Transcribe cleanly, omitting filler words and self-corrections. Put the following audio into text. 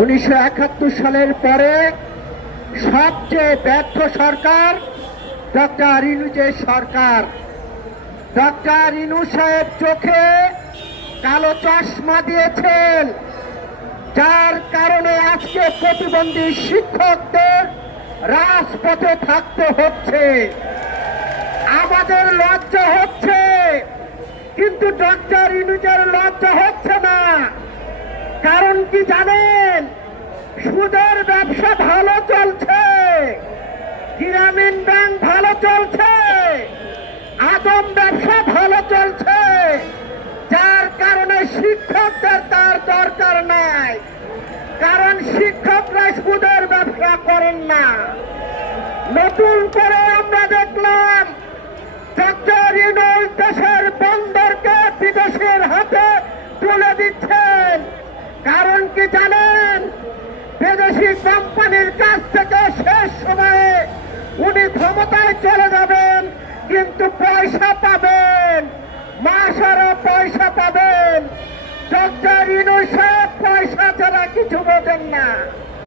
1971 সালের পরে সবচেয়ে ব্যর্থ সরকার ডক্টর ইউনূসের সরকার। ডক্টর ইউনূস সাহেব চোখে কালো চশমা দিয়েছেন, যার কারণে আজকে প্রতিবন্ধী শিক্ষকদের রাজপথে থাকতে হচ্ছে। আমাদের লজ্জা হচ্ছে, কিন্তু ডক্টর ইউনূসের লজ্জা হচ্ছে না। কারণ কি জানেন? সুদের ব্যবসা ভালো চলছে, গ্রামীণ ব্যাংক ভালো চলছে, আদম ব্যবসা ভালো চলছে, যার কারণে শিক্ষকদের তার দরকার নাই। কারণ শিক্ষকরা সুদের ব্যবসা করেন না। নতুন করে আমরা দেখলাম ডক্টর ইউনূস দেশের বন্দরকে বিদেশের হাতে তুলে দিচ্ছেন। কারণ কি জানেন? বিদেশি কোম্পানির কাছ থেকে শেষ সময়ে উনি ক্ষমতায় চলে যাবেন, কিন্তু পয়সা পাবেন, মাসেরও পয়সা পাবেন। ডক্টর ইউনূস পয়সা ছাড়া কিছু বোঝেন না।